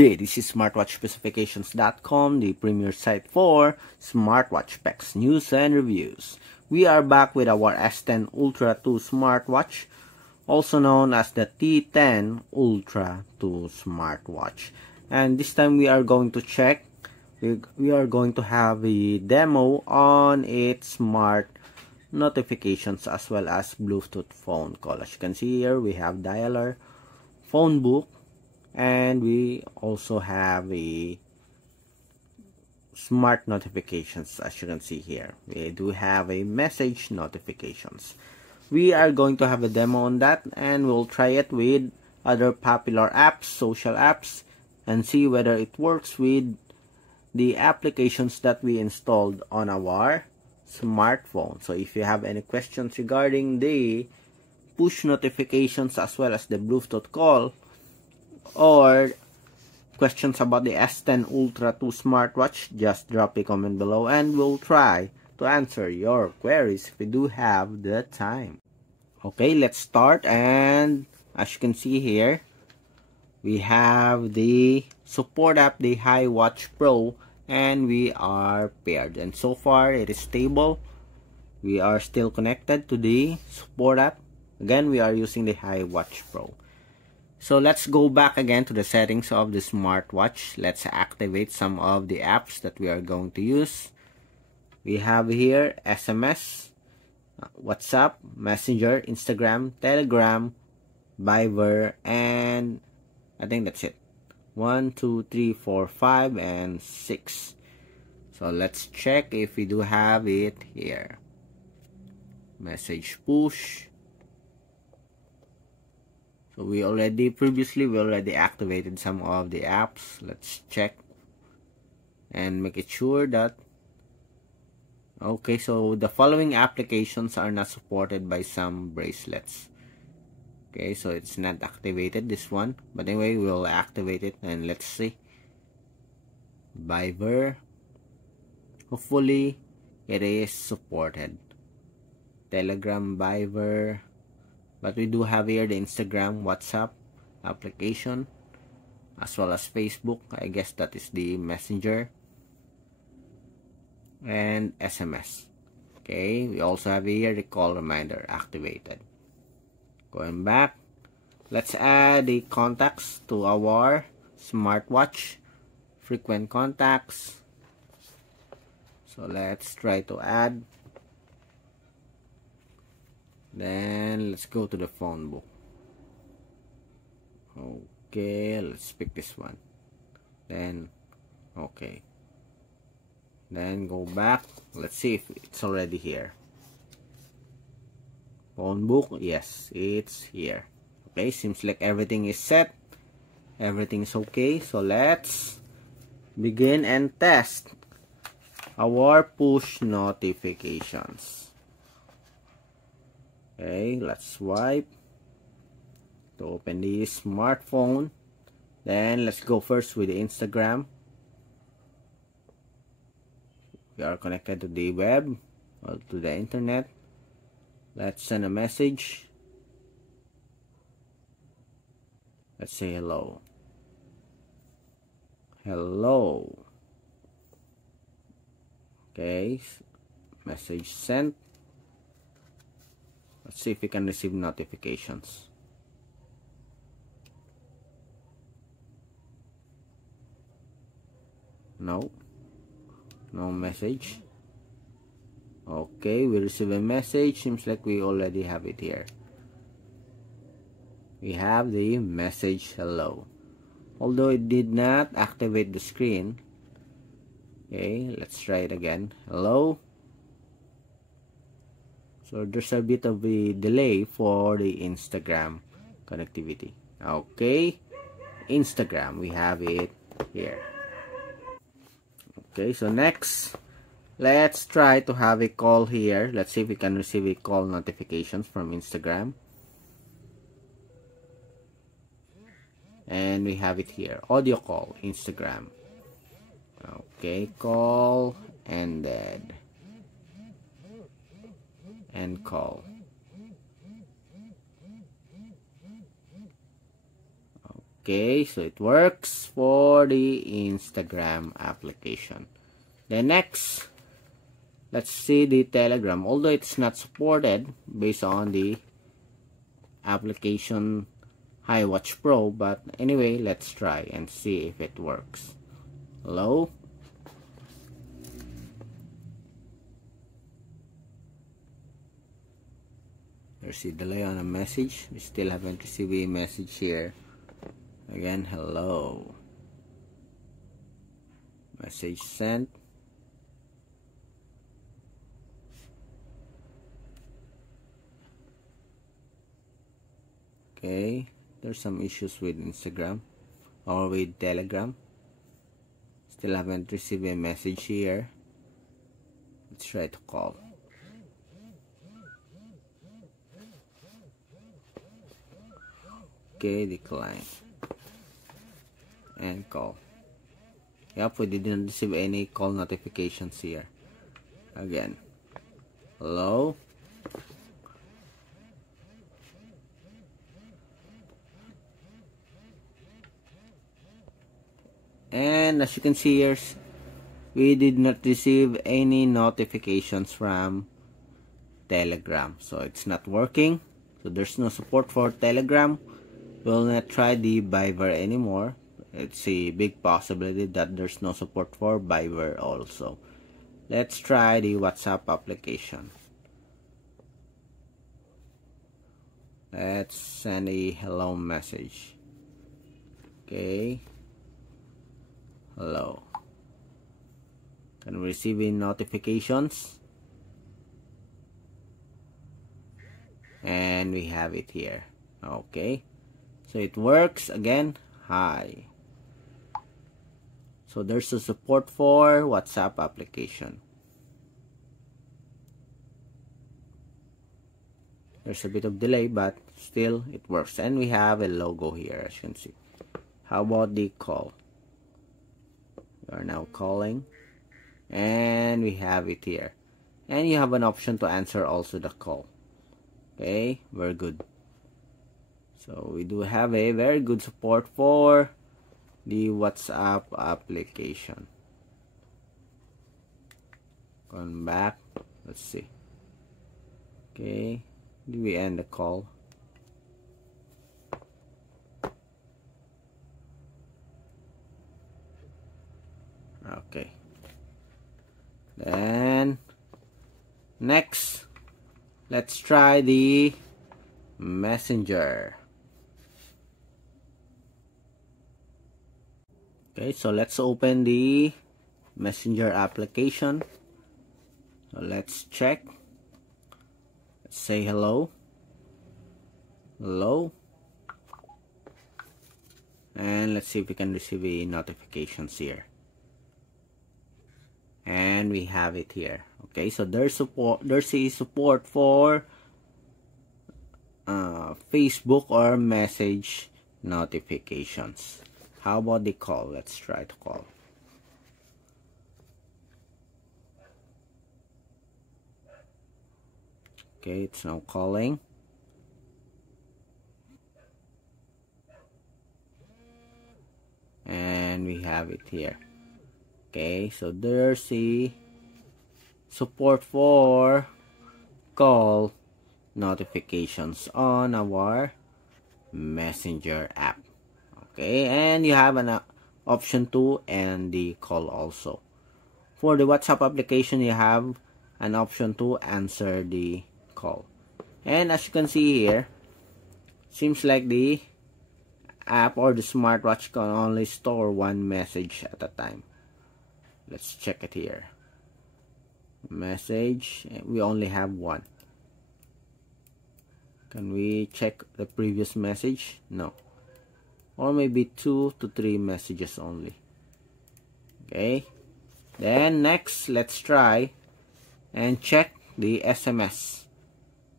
day. This is smartwatchspecifications.com, the premier site for smartwatch specs, news, and reviews. We are back with our S10 Ultra 2 smartwatch, also known as the T10 Ultra 2 smartwatch. And this time we are going to check, we are going to have a demo on its smart notifications as well as Bluetooth phone call. As you can see here, we have dialer, phone book, and we also have a smart notifications. As you can see here, we do have a message notifications. We are going to have a demo on that, and we'll try it with other popular apps, social apps, and see whether it works with the applications that we installed on our smartphone. So if you have any questions regarding the push notifications as well as the Bluetooth call, or questions about the S10 Ultra 2 smartwatch, just drop a comment below and we'll try to answer your queries if we do have the time. Okay, let's start. And as you can see here, we have the support app, the iWatch Pro, and we are paired, and so far it is stable. We are still connected to the support app. Again, we are using the iWatch Pro. So let's go back again to the settings of the smartwatch. Let's activate some of the apps that we are going to use. We have here SMS, WhatsApp, Messenger, Instagram, Telegram, Viber, and I think that's it. 1, 2, 3, 4, 5, and 6. So let's check if we do have it here. Message push. So we already activated some of the apps. Let's check and make it sure that okay, so the following applications are not supported by some bracelets. Okay, so it's not activated, this one, but anyway, we'll activate it and let's see. Viber, hopefully it is supported. Telegram, Viber, but we do have here the Instagram, WhatsApp application, as well as Facebook. I guess that is the Messenger, and SMS. Okay, we also have here the call reminder activated. Going back, let's add the contacts to our smartwatch, frequent contacts. So let's try to add. Then let's go to the phone book. Okay, let's pick this one. Then okay, then go back. Let's see if it's already here. Phone book, yes, it's here. Okay, seems like everything is set, everything is okay. So let's begin and test our push notifications. Okay, let's swipe to open the smartphone. Then let's go first with the Instagram. We are connected to the web or to the internet. Let's send a message. Let's say hello. Hello. Okay, message sent. Let's see if we can receive notifications. No message. Okay, we receive a message. Seems like we already have it here. We have the message hello, although it did not activate the screen. Okay, let's try it again. Hello. So there's a bit of a delay for the Instagram connectivity. Okay, Instagram, we have it here. Okay, so next, let's try to have a call here. Let's see if we can receive a call notifications from Instagram. And we have it here, audio call, Instagram. Okay, call ended. End call. Okay, so it works for the Instagram application. Then next, let's see the Telegram. Although it's not supported based on the application iWatch Pro, but anyway, let's try and see if it works. Hello? There's a delay on a message. We still haven't received a message here. Again, hello. Message sent. Okay, there's some issues with Instagram or with Telegram. Still haven't received a message here. Let's try to call. Okay, decline. And call. Yep, we didn't receive any call notifications here. Again. Hello? And as you can see here, we did not receive any notifications from Telegram. So it's not working. So there's no support for Telegram. We'll not try the Viber anymore. It's a big possibility that there's no support for Viber also. Let's try the WhatsApp application. Let's send a hello message. Okay. Hello. Can we receive any notifications? And we have it here. Okay. So it works again. Hi. So there's a support for WhatsApp application. There's a bit of delay, but still it works. And we have a logo here, as you can see. How about the call? We are now calling. And we have it here. And you have an option to answer also the call. Okay, very good. So we do have a very good support for the WhatsApp application. Going back, let's see. Okay, do we end the call? Okay. Then next, let's try the Messenger. Okay, so let's open the Messenger application. So let's check. Let's say hello. Hello. And let's see if we can receive a notifications here. And we have it here. Okay, so there's a support for Facebook or message notifications. How about the call? Let's try to call. Okay, it's now calling. And we have it here. Okay, so there's a support for call notifications on our Messenger app. Okay, and you have an option to end the call also. For the WhatsApp application, you have an option to answer the call. And as you can see here, seems like the app or the smartwatch can only store one message at a time. Let's check it here. Message, we only have one. Can we check the previous message? No. Or maybe 2 to 3 messages only. Okay. Then next, let's try and check the SMS.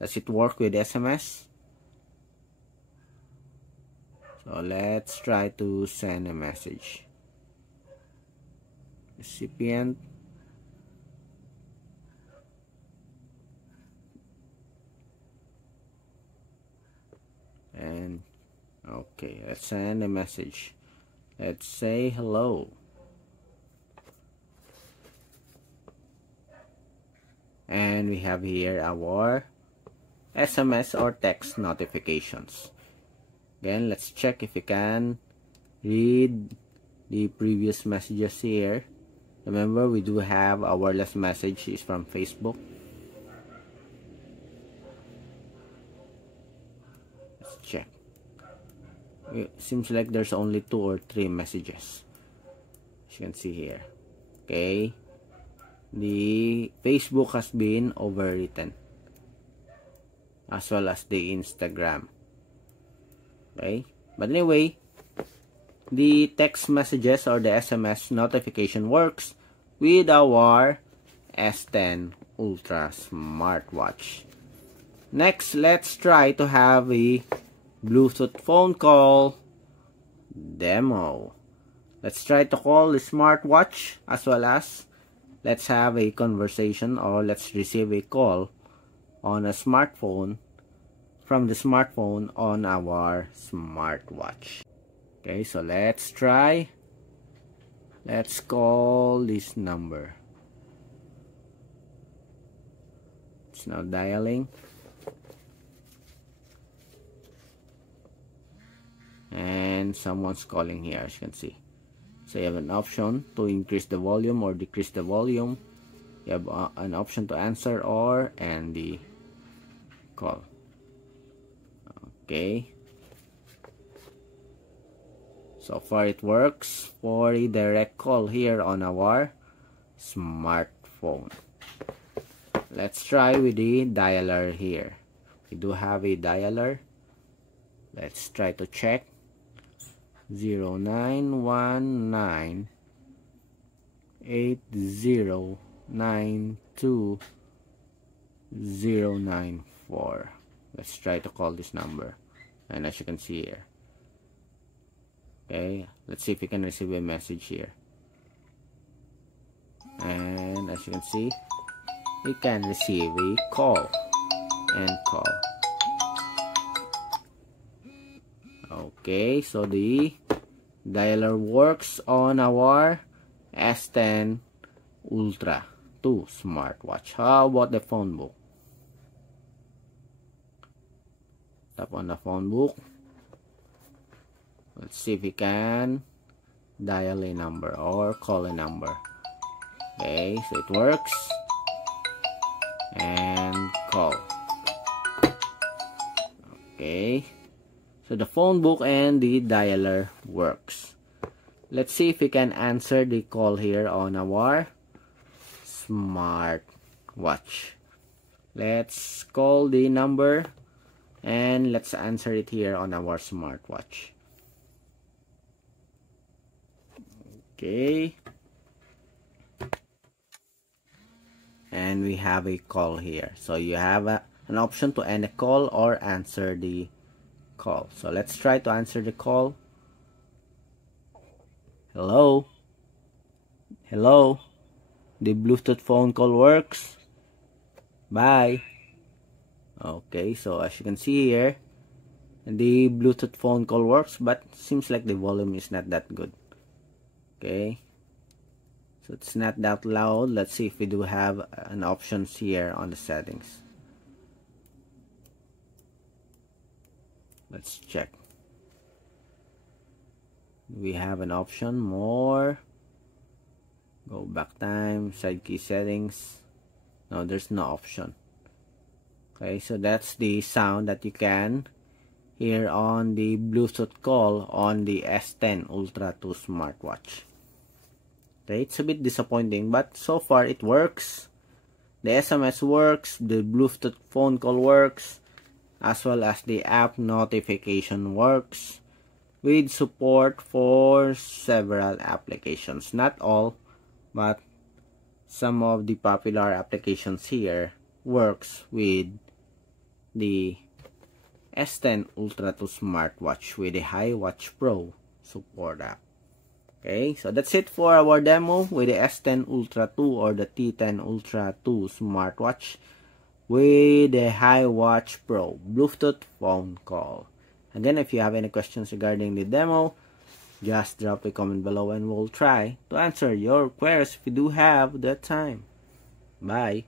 Does it work with SMS? So let's try to send a message. Recipient. And okay, let's send a message. Let's say hello. And we have here our SMS or text notifications. Again, let's check if we can read the previous messages here. Remember, we do have our last message is from Facebook. Let's check. It seems like there's only 2 or 3 messages, as you can see here. Okay, the Facebook has been overwritten, as well as the Instagram. Okay, but anyway, the text messages or the SMS notification works with our S10 Ultra smartwatch. Next, let's try to have a Bluetooth phone call demo. Let's try to call the smartwatch, as well as let's have a conversation, or let's receive a call on a smartphone from the smartphone on our smartwatch. Okay, so let's try. Let's call this number. It's now dialing. And someone's calling here, as you can see. So you have an option to increase the volume or decrease the volume. You have an option to answer or end the call. Okay. So far it works for a direct call here on our smartphone. Let's try with the dialer here. We do have a dialer. Let's try to check. 0919 8092094. Let's try to call this number, and as you can see here, okay, let's see if we can receive a message here. And as you can see, we can receive a call and call. Okay, so the dialer works on our S10 Ultra 2 smartwatch. How about the phone book? Tap on the phone book. Let's see if we can dial a number or call a number. Okay, so it works. And call. Okay. So the phone book and the dialer works. Let's see if we can answer the call here on our smartwatch. Let's call the number and let's answer it here on our smartwatch. Okay. And we have a call here. So you have an option to end a call or answer the call. So let's try to answer the call. Hello? Hello? The Bluetooth phone call works? Bye. Okay, so as you can see here, the Bluetooth phone call works, but seems like the volume is not that good. Okay. So it's not that loud. Let's see if we do have an options here on the settings. Let's check. We have an option more. Go back time, side key settings. No, there's no option. Okay, so that's the sound that you can hear on the Bluetooth call on the S10 Ultra 2 smartwatch. Okay, it's a bit disappointing, but so far it works. The SMS works, the Bluetooth phone call works, as well as the app notification works, with support for several applications. Not all, but some of the popular applications here works with the S10 Ultra 2 smartwatch with the iWatch Pro support app. Okay, so that's it for our demo with the S10 Ultra 2 or the T10 Ultra 2 smartwatch with the iWatch Pro Bluetooth phone call. Again, if you have any questions regarding the demo, just drop a comment below and we'll try to answer your queries if you do have the time. Bye.